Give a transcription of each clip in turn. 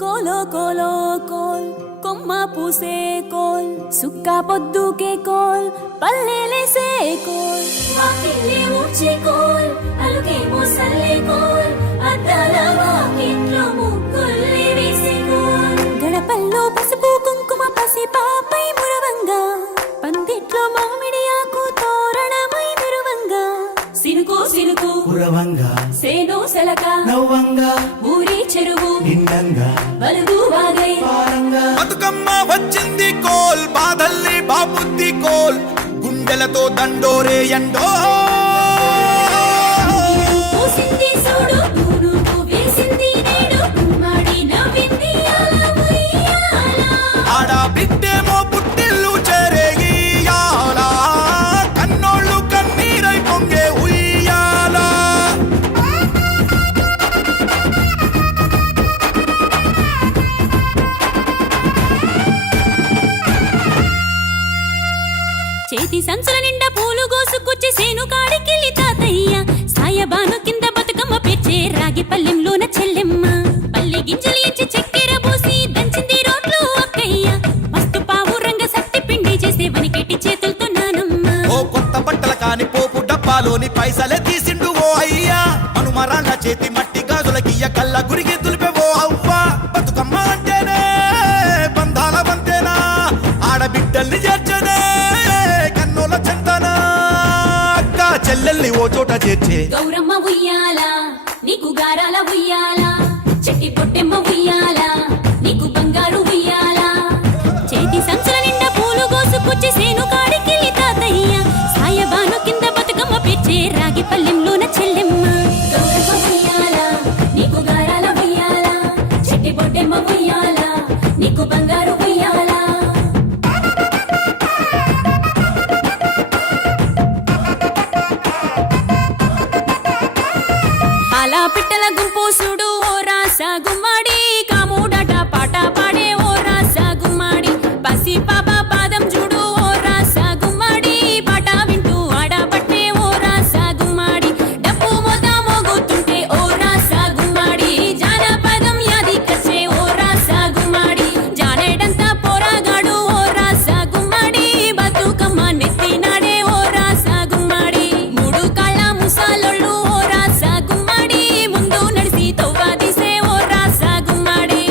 కోలో కోలో coal కొమ్మ పూసే coal సుక్క పొద్దుకే coal పల్లెలేసే coal వాకిల్లే ఊడ్చే coal అలుకేమో Salle coal అద్దాల వాకిట్లో ముగ్గుల్ని వేసే కోల్ గడపల్లో పసుపు కుంకుమ పసి పాపై మురవంగా పందిట్లో మామిడి ఆకు తోరణమై మెరువంగా సినుకు సినుకు కురవంగా సేను సెలక నవ్వంగా ఊరి చెరువు నిండంగా బలుగు వాగై బతుకమ్మ వచ్చింది కోల్ బాధల్ని బాబుద్ది కోల్ గుండెలతో దండోరే ఎండో పూసింది చూడు తూనుకు వేసింది నేడు గుమ్మడి నవ్వింది అల ఉయ్యాల ఆడ బిడ్డేమో పుట్టిల్లు చెరేగియాల కన్నోళ్ళు కన్నీరై పొంగే ఉయ్యాల చేతి సంచుల నిండా పూలు గోసుకొచ్చి సేను కాడికెళ్ళి తాతయ్య సాయబాను కింద బతుకమ్మ పేర్చే రాగి పల్లెంలోన చెల్లెమ్మ పల్లె గింజలు ఎంచి చక్కెర పోసి దంచింది రోడ్లు అక్కయ్య మస్తు పావు రంగ సత్తి పిండి చేసే వనికెట్టి చేతులతో నానమ్మ ఓ కొత్త బట్టల కాని పోపు డబ్బాలోని పైసలే తీసిండు ఓ అయ్యా మనుమరాళ్ళ చేతి మట్టి గాజులకియ్య కళ్ళ గురిగి తులిపే ఓ అవ్వ బతుకమ్మ అంటేనే బంధాల వంతేనా ఆడబిడ్డల్ని చేర్చనే కన్నుల చెంతనా అక్క చెల్లెల్ని ఓ చోట చేర్చే గౌరమ్మ ఉయ్యాల నీకు గారాల ఉయ్యాల చెట్టి పొట్టెమ్మ ఉయ్యాల నీకు బంగారు ఉయ్యాల చేతి సంచుల నిండా పూలు గోసుకొచ్చి సేను కాడికెళ్ళి తాతయ్య సాయబాను కింద బతుకమ్మ పేర్చే రాగి పల్లెంలోన చెల్లెమ్మ గౌరమ్మ ఉయ్యాల నీకు గారాల ఉయ్యాల చెట్టి పొట్టెమ్మ ఉయ్యాల నీకు బంగారు ఉయ్యాల అలా పిట్టల గుంపు చూడు ఓ రాస గుమ్మడి కాముడట పాట పాడే ఓ రాస గుమ్మడి పసి పాప పాదం చూడు ఓ రాస గుమ్మడి పాట వింటూ ఆడబట్టే ఓ రాస గుమ్మడి డప్పు మోత మోగుతుంటే ఓ రాస గుమ్మడి జానపదం యాదికొచ్చే ఓ రాస గుమ్మడి జానేడంతా పోరాగాడు ఓ రాస గుమ్మడి బతుకమ్మ నెత్తినాడే ఓ రాస గుమ్మడి మూడు కాళ్ళ ముసాలొళ్ళు ఓ రాస గుమ్మడి ముందు నడిసి తవ్వాదిసే ఓ రాస గుమ్మడి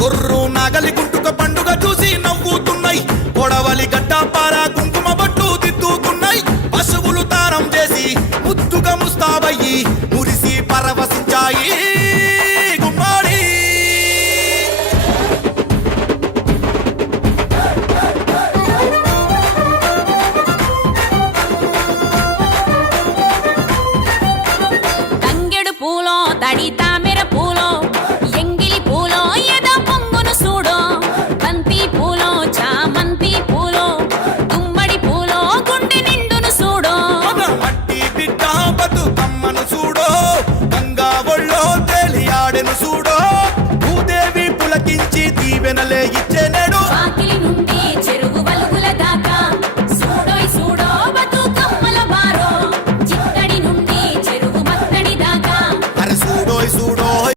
గొర్రు నాగలి గుంటుక పండుగ చూసి నవ్వుతున్నాయి కొడవలి గడ్డ పార కుంకుమ బట్టు దిద్దుకున్నాయి పశువులు తారం చేసి ముద్దుగా ముస్తాబయ్యి మురిసి పరవశించాయి గుమ్మాడి తంగెడు పూలో తడి తామెర పూలో ఎంగిలి పూలో ఎద పొంగును చూడో బంతి పూలో చామంతి పూలో గుమ్మడి పూలో గుండె నిండును చూడో మన మట్టి బిడ్డ బతుకమ్మను చూడో గంగా ఒళ్ళో తేలియాడెను చూడో భూదేవి పులకించి దీవెనలే ఇచ్చే నేడు